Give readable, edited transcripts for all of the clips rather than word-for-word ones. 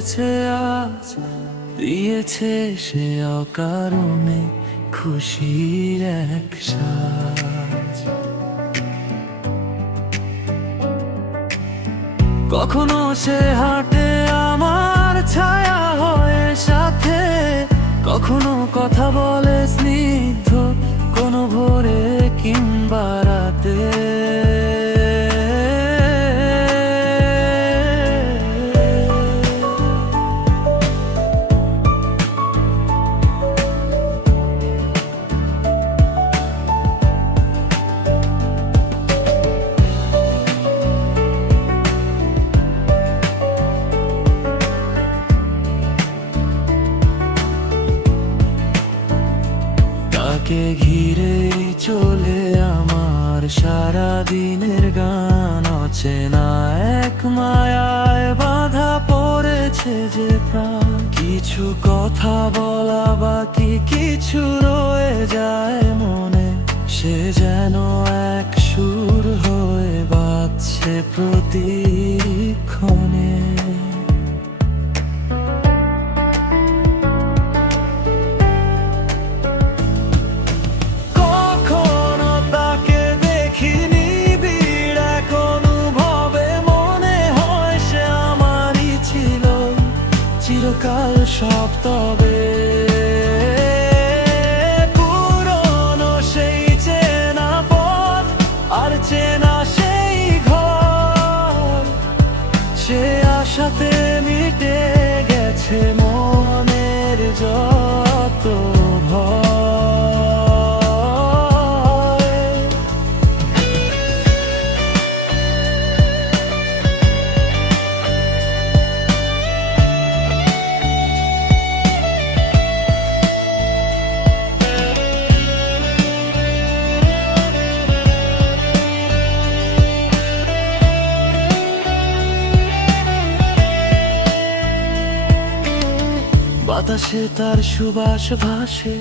পড়েছে আজ, দিয়েছে সে অকারণে খুশির এক সাজ। কখনো সে হাঁটে আমার ছায়া হয়ে সাথে, কখনো কথা বলে স্নিগ্ধ কোনো ভোরে কিংবা রাতে। তাকে ঘিরেই চলে আমার সারা দিনের গান, অচেনা এক মায়ায় বাধা পড়েছে যে প্রাণ। কিছু কথা বলা বাকি, কিছু রয়ে যায় মনে, সে যেন এক সুর হয়ে বাজছে প্রতিক্ষণে। চিরকাল সব তবে পুরনো সেই চেনা পথ আর চেনা সেই ঘর, সে আশাতে মিটে গেছে মনের যত ভয়। বাতাসে তার সুবাস ভাসে,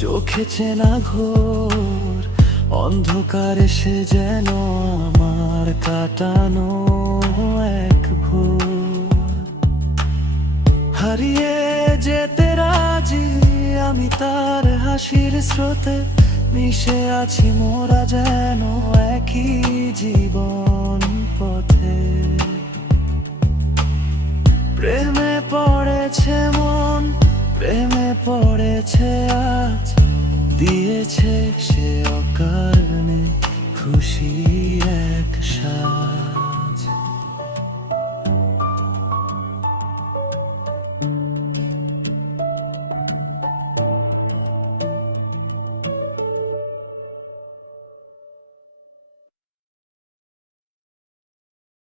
চোখে চেনা ঘোর, অন্ধকারে সে যেন আমার কাটানো এক ভোর। হারিয়ে যেতে রাজি আমি তার হাসির স্রোতে, মিশে আছি মোরা যেন একই জীবন পথে। প্রেমে পড়েছে মন, প্রেমে পড়েছে আজ, দিয়েছে সে অকারণে খুশি।